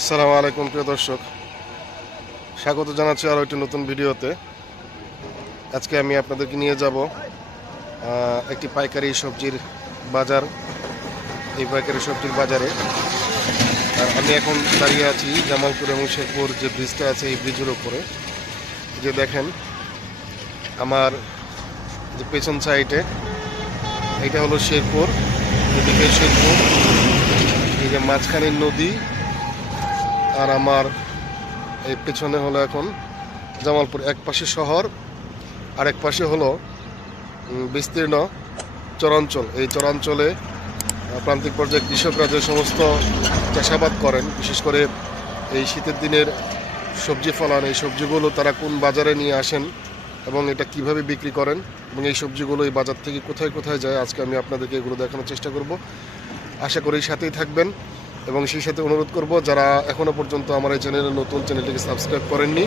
আসসালামু আলাইকুম প্রিয় দর্শক, স্বাগত জানাচ্ছি আরও একটি নতুন ভিডিওতে। আজকে আমি আপনাদেরকে নিয়ে যাব একটি পাইকারি সবজির বাজার। এই পাইকারি সবজির বাজারে আমি এখন দাঁড়িয়ে আছি জামালপুর এবং শেরপুর যে ব্রিজটা আছে এই ব্রিজের ওপরে। যে দেখেন আমার যে পেছন সাইডে এটা হলো শেরপুর, এদিকে শেরপুর, এই যে মাঝখানের নদী, আর আমার এই পেছনে হলো এখন জামালপুর। এক পাশে শহর আর এক পাশে হলো বিস্তীর্ণ চরাঞ্চল। এই চরাঞ্চলে প্রান্তিক পর্যায়ে কৃষকরা যে সমস্ত চাষাবাদ করেন, বিশেষ করে এই শীতের দিনের সবজি ফলান, এই সবজিগুলো তারা কোন বাজারে নিয়ে আসেন এবং এটা কিভাবে বিক্রি করেন এবং এই সবজিগুলো এই বাজার থেকে কোথায় কোথায় যায়, আজকে আমি আপনাদেরকে এগুলো দেখানোর চেষ্টা করব। আশা করি সাথেই থাকবেন এবং সেই সাথে অনুরোধ করব, যারা এখনও পর্যন্ত আমার এই চ্যানেলে নতুন, চ্যানেলটিকে সাবস্ক্রাইব করেননি,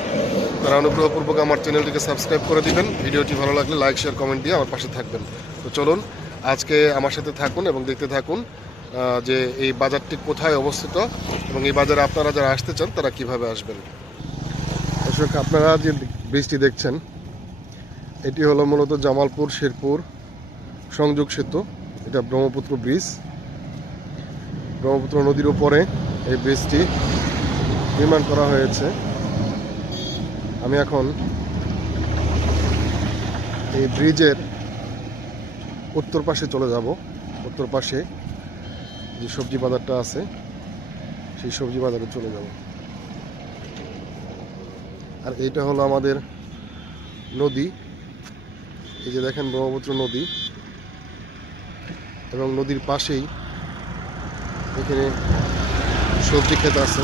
তারা অনুগ্রহপূর্বক আমার চ্যানেলটিকে সাবস্ক্রাইব করে দিবেন। ভিডিওটি ভালো লাগলে লাইক, শেয়ার, কমেন্ট দিয়ে আমার পাশে থাকবেন। তো চলুন আজকে আমার সাথে থাকুন এবং দেখতে থাকুন যে এই বাজারটি কোথায় অবস্থিত এবং এই বাজারে আপনারা যারা আসতে চান তারা কিভাবে আসবেন। দর্শক, আপনারা যে ব্রিজটি দেখছেন এটি হলো মূলত জামালপুর শেরপুর সংযোগ সেতু। এটা ব্রহ্মপুত্র ব্রিজ, ব্রহ্মপুত্র নদীর উপরে এই ব্রিজটি নির্মাণ করা হয়েছে। আমি এখন এই ব্রিজের উত্তর পাশে চলে যাব। উত্তর পাশে যে সবজি বাজারটা আছে সেই সবজি বাজারে চলে যাব। আর এইটা হলো আমাদের নদী। এই যে দেখেন ব্রহ্মপুত্র নদী, এবং নদীর পাশেই এখানে সবজি ক্ষেত আছে।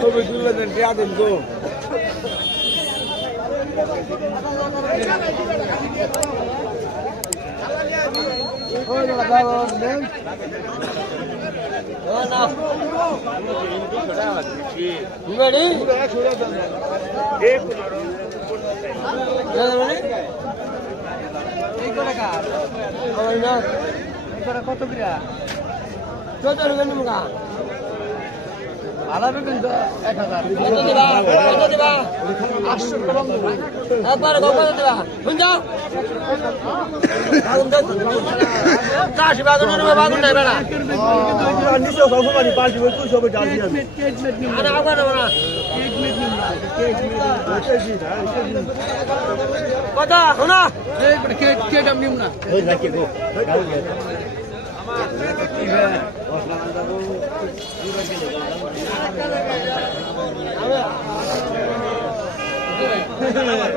ছবি তুলে দেন, দেয়া দেন তো। কত বিরা আলাদা কিন্তু 1000 কত দিবা, কত দিবা 800 টাকা একবার কত দিবা শুন যাও আগুন দাও চাষি বাগুন নেবে, বাগুন নেবে না নিচে সবসময় পাল্টি হই তুই সবে জাল দিয়ে আরে আগুন নেবে না কত শোনা কে দাম নিম না ওই রাখি গো আমার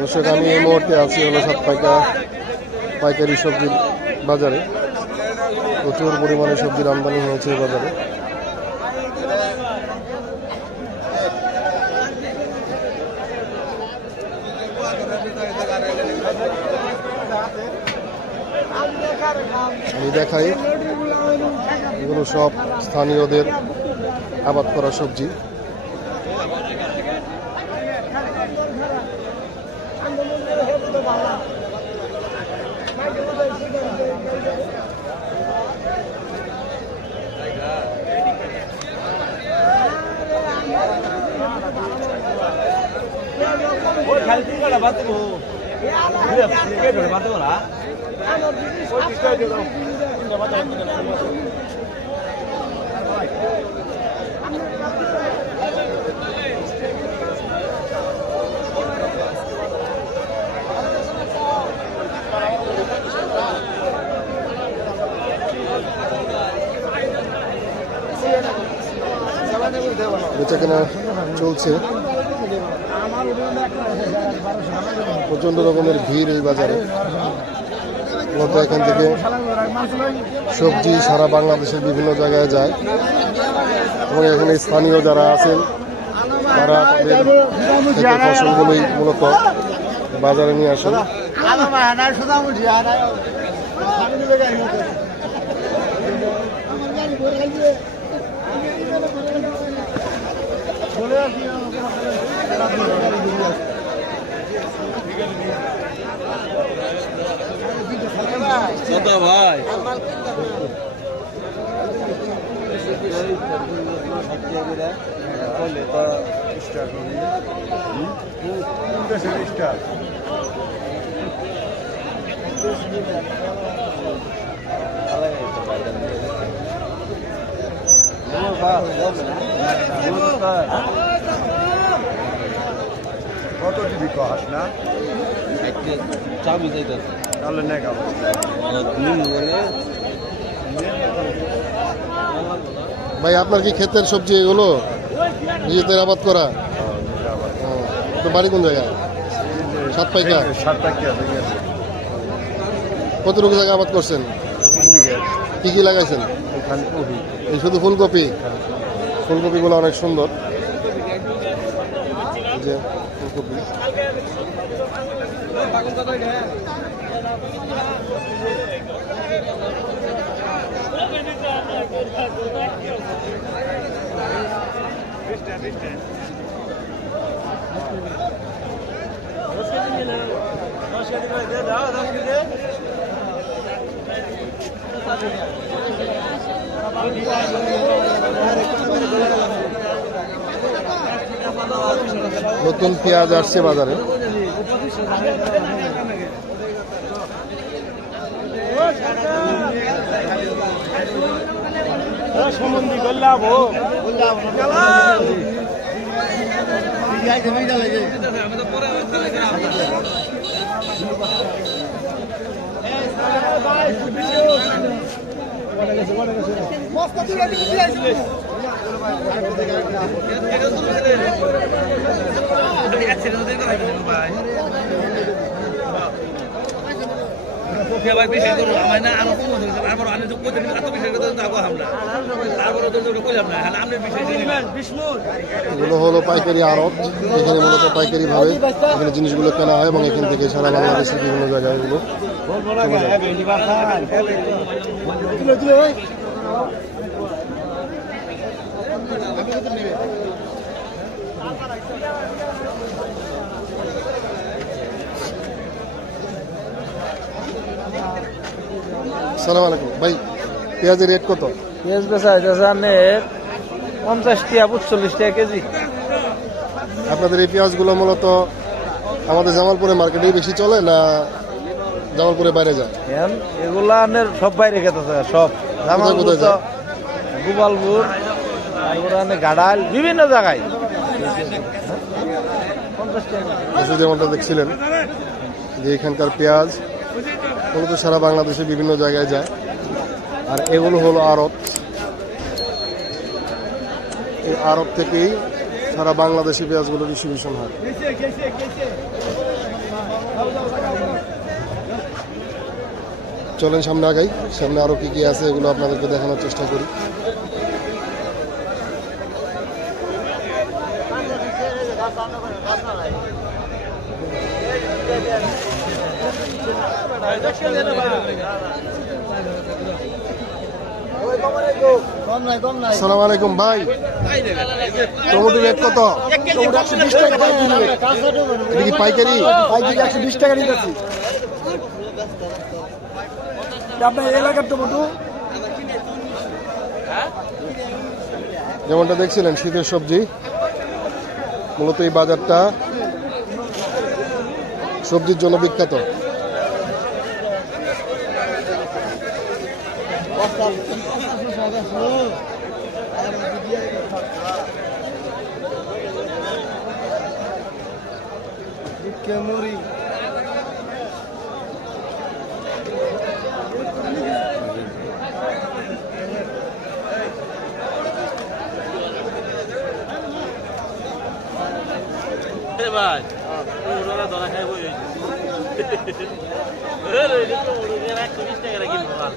দর্শক, আমি এই মুহূর্তে আছি হলো সাতপাইকা পাইকারি সবজির বাজারে। প্রচুর পরিমাণে সবজির আমদানি হয়েছে এই বাজারে। আমি দেখাই, এগুলো সব স্থানীয়দের আবাদ করা সবজি। বেচাকেনা চলছে, প্রচন্ড রকমের ভিড় এই বাজারে। মূলত এখান থেকে সবজি সারা বাংলাদেশের বিভিন্ন জায়গায় যায় এবং এখানে স্থানীয় যারা আছেন তারা তাদের ক্ষেতের ফসলগুলোই মূলত বাজারে নিয়ে আসেন। ভাই কত টিভি কহাস না চাবি যাইতেছে তাহলে না গাবো ভাই, আপনার কি ক্ষেতের সবজি এগুলো নিজেদের আবাদ করা? আপনার বাড়ি কোন জায়গায়? সাতপাইকা। কতটুকু জায়গা আবাদ করছেন? কি কি লাগাইছেন? এই শুধু ফুলকপি? ফুলকপিগুলো অনেক সুন্দর, এই যে ফুলকপি। নতুন পেঁয়াজ আসছে বাজারে। সম্বন্ধী করলাম এগুলো হলো পাইকারি আড়ত। এখানে মূলত পাইকারি ভাবে এখানে জিনিসগুলো কেনা হয় এবং এখান থেকে সারা বাংলাদেশের বিভিন্ন জায়গায় এগুলো সালাম আলাইকুম। ভাই, পেঁয়াজের রেট কত? পেঁয়াজ বেচা হইতেছে আপনার 50 টাকা 45 টাকা কেজি। আপনাদের এই পেঁয়াজগুলো মূলত আমাদের জামালপুরে মার্কেটেই বেশি চলে না জামালপুরে বাইরে যায়? এখন এগুলা আনের সব বাইরে খেতেছে সব জামালপুর কোথায় যায়? গোপালপুর তারপরে আনে গাড়াল বিভিন্ন জায়গায়। 50 টাকা দর্শক যেমনটা দেখছিলেন যে এখানকার পেঁয়াজ মূলত সারা বাংলাদেশে বিভিন্ন জায়গায় যায়। আর এগুলো হলো আড়ত, এই আড়ত থেকেই সারা বাংলাদেশি পেঁয়াজগুলো ডিস্ট্রিবিউশন হয়। চলেন সামনে আগাই, সামনে আরো কি কি আছে এগুলো আপনাদেরকে দেখানোর চেষ্টা করি। আসসালামু আলাইকুম ভাই, টমেটো রেট কত? 120 টাকা পাইকারি। এটা কি পাইকারি? পাইকারি 120 টাকা নিতেছি। আপনার এলাকার টমেটো যেমনটা দেখছিলেন শীতের সবজি, মূলত এই বাজারটা সবজির জন্য বিখ্যাত। ভাই ওরা ধরা খাই বই হয়েছে 120 টাকা কিনবো ভাই।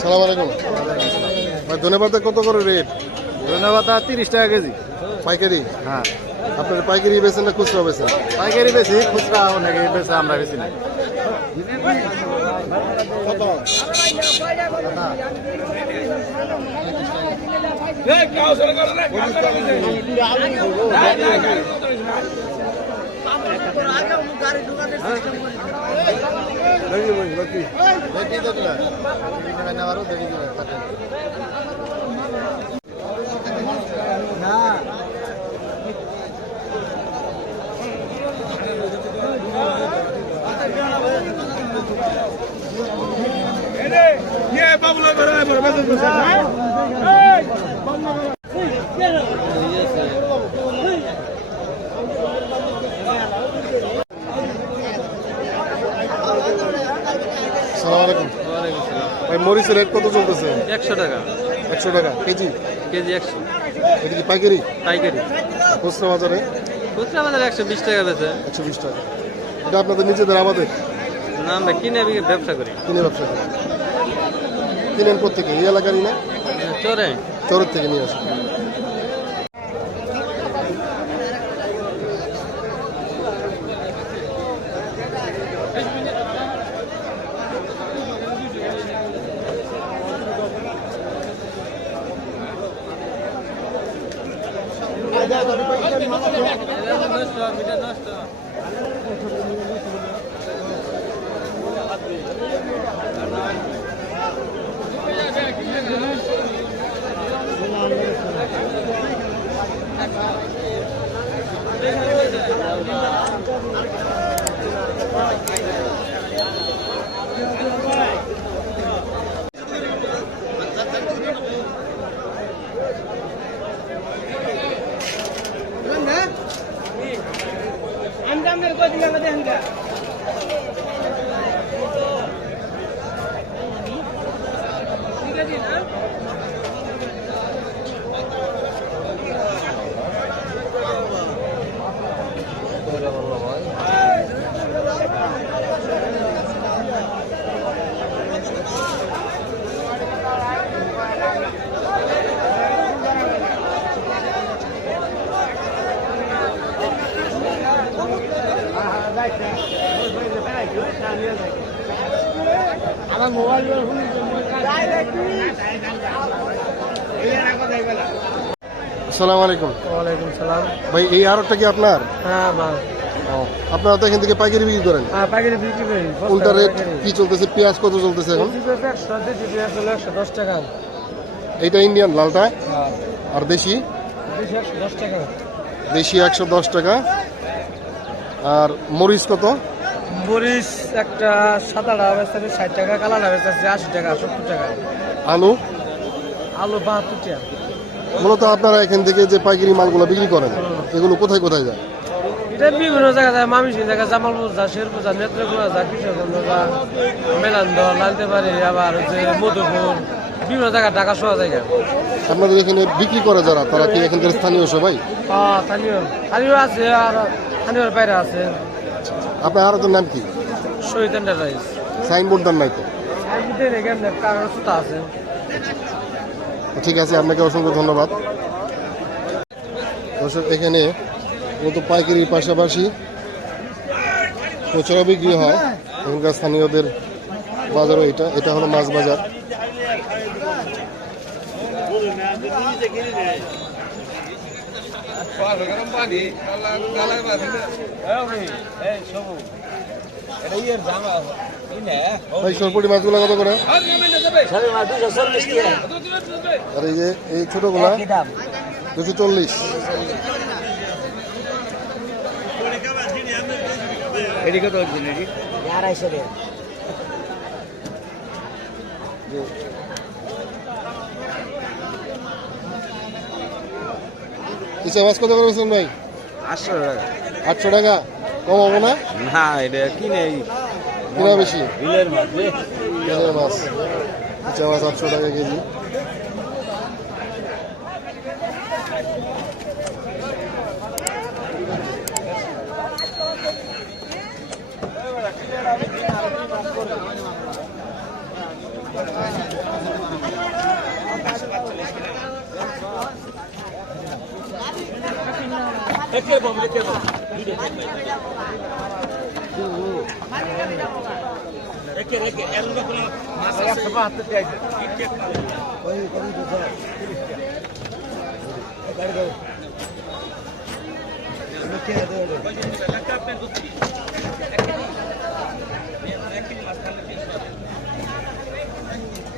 সালাম আলাইকুম ভাই, ধন্যবাদ। কত করে রেট? ধন্যবাদ 30 টাকা কেজি। পাইকারি? হ্যাঁ আপনার পাইকারি বেছেন না খুচরা বেছেন? পাইকারি বেশি, খুচরা অনেকে বেশি, আমরা বেশি না। সালাম আলাইকুম ভাই, মরিচের রেট কত চলতেছে? 100 টাকা 100 টাকা কেজি? কেজি 100 এটা কি পাইকারি? পাইকারি। খুচরা বাজারে খুচরা বাজারে 120 টাকা বেচে। 120 টাকা। এটা আপনাদের নিজেদের আমাদের না আমরা কিনে ব্যবসা করি। কিনে ব্যবসা করেন? কিনেন কোথেকে? এই এলাকারই না? চরে চরের থেকে নিয়ে আসেন। আমার মোবাইল আসসালামু আলাইকুম। ওয়ালাইকুম সালাম। ভাই এই আড়তটা কি আপনার? হ্যাঁ মাল আপনারা তো এখান থেকে পাইকারি বিক্রি করেন। হ্যাঁ পাইকারি বিক্রি করি। কোনটা রেট কি চলতেছে? পেঁয়াজ কত চলতেছে এখন? 110 টাকা। এইটা ইন্ডিয়ান লালটা, হ্যাঁ আর দেশি 110 টাকা। দেশি 110 টাকা। আর মরিচ কত? মরিচ একটা সাদাটা বেচতেছে 60 টাকা, কালাটা বেচতেছে 80 টাকা 70 টাকা। আলু? আলু 72 টাকা। মূলত আপনারা এখান থেকে যে পাইকারি মালগুলো বিক্রি করেন এগুলো কোথায় কোথায় যায়? এটা বিভিন্ন জায়গা যায়, মামিসিং জায়গা, জামালপুর যা, শেরপুর যা, নেত্রকোনা যা, কৃষকগঞ্জ যা, মেলান্দ, লালতেবাড়ি, আবার যে মধুপুর, বিভিন্ন জায়গা ঢাকা সহ জায়গা। আপনাদের এখানে বিক্রি করে যারা, তারা কি এখানকার স্থানীয় সবাই? হ্যাঁ স্থানীয় স্থানীয় আছে, আর স্থানীয় বাইরে আছে। আপনার আড়তের নাম কি? শহীদ এন্টারপ্রাইজ। সাইনবোর্ড দেন নাই তো? এখানে কাগজ সুতা আছে। ঠিক আছে, আপনাকে অসংখ্য ধন্যবাদ। দর্শক, এখানে মূলত পাইকারির পাশাপাশি খুচরা বিক্রি হয় এখানকার স্থানীয়দের বাজারও। এটা হলো মাছ বাজার। ভাই সরপুরি মাছগুলো কত করে? আর এই যে এই ছোটগুলা 240। ইসা মাছ কত করে বেচলেন ভাই? 800 টাকা। 800 টাকা। কম হবো না? না এটা কি নেই, কিনা বেশি? বিলের মাছ রে। কেজি মাছ, ইচা মাছ 800 টাকা কেজি।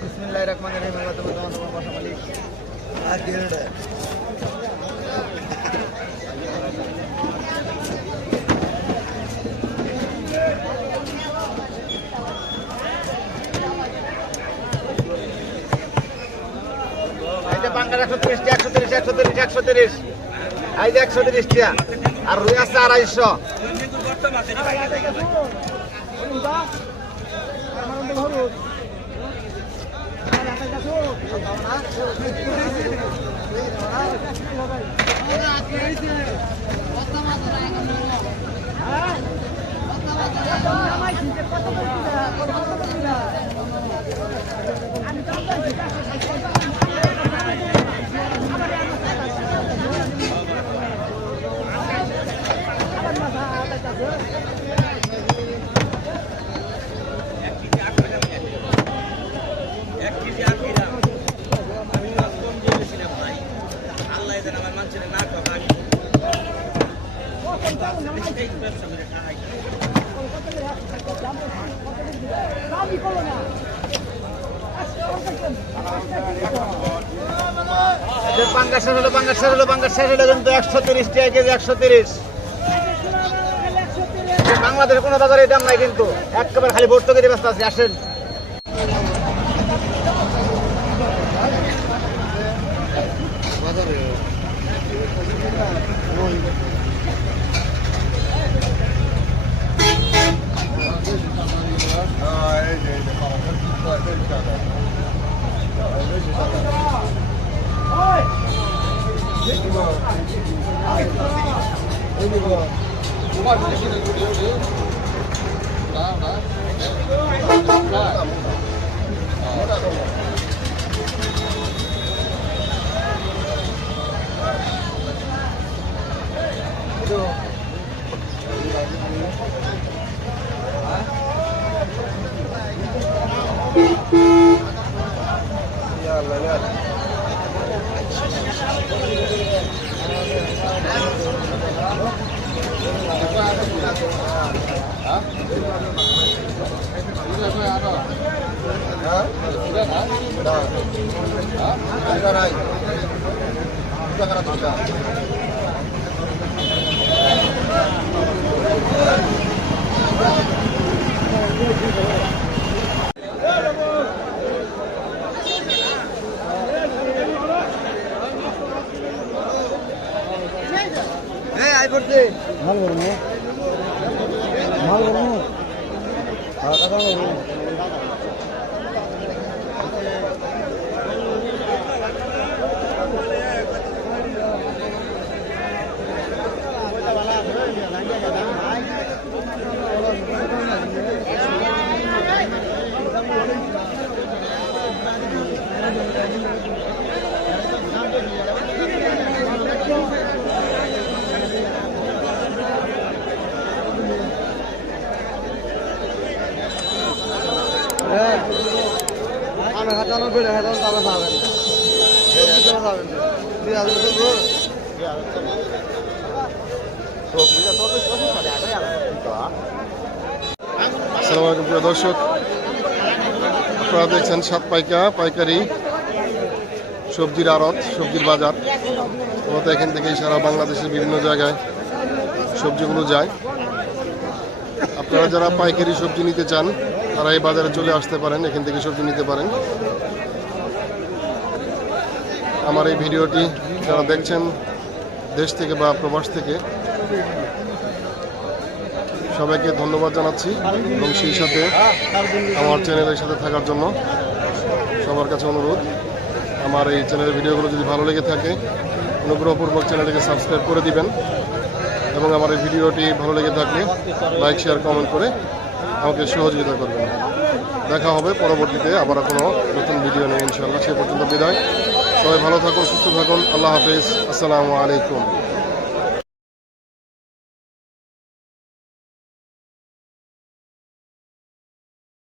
বিসমিল্লাহির রহমানির রহিম। আল্লাহ তোমার বাসা মালিক আর গেরড়া। এটা বাংলা 130 130 130 130 এই যে 130 টা আর রুই আছে 250। পাঙ্গাস শেষ হলো, পাঙ্গাস শেষ হলো, পাঙ্গাস শেষ হলো কিন্তু 130 টাকা কেজি, 130। বাংলাদেশের কোনো বাজারে এই দাম নাই কিন্তু, একেবারে খালি ভর্তুকি ব্যস্ত আছে। আসেন আসসালামু আলাইকুম প্রিয় দর্শক, আপনারা দেখছেন সাত পাইকারি সবজির আড়ত, সবজির বাজার। মূলত এখান থেকেই সারা বাংলাদেশের বিভিন্ন জায়গায় সবজিগুলো যায়। আপনারা যারা পাইকারি সবজি নিতে চান তারা এই বাজারে চলে আসতে পারেন, এখান থেকে সবজি নিতে পারেন। আমার এই ভিডিওটি যারা দেখছেন দেশ থেকে বা প্রবাস থেকে, সবাইকে ধন্যবাদ জানাচ্ছি এবং সেই সাথে আমার চ্যানেলের সাথে থাকার জন্য সবার কাছে অনুরোধ, আমার এই চ্যানেলের ভিডিওগুলো যদি ভালো লেগে থাকে অনুগ্রহপূর্বক চ্যানেলটিকে সাবস্ক্রাইব করে দিবেন এবং আমার এই ভিডিওটি ভালো লেগে থাকলে লাইক শেয়ার কমেন্ট করে আমাকে সহযোগিতা করবেন। দেখা হবে পরবর্তীতে আবার কোনো নতুন ভিডিও নিয়ে ইনশাআল্লাহ। সে পর্যন্ত বিদায়। সবাই ভালো থাকুন, সুস্থ থাকুন। আল্লাহ হাফেজ। আসসালামু আলাইকুম।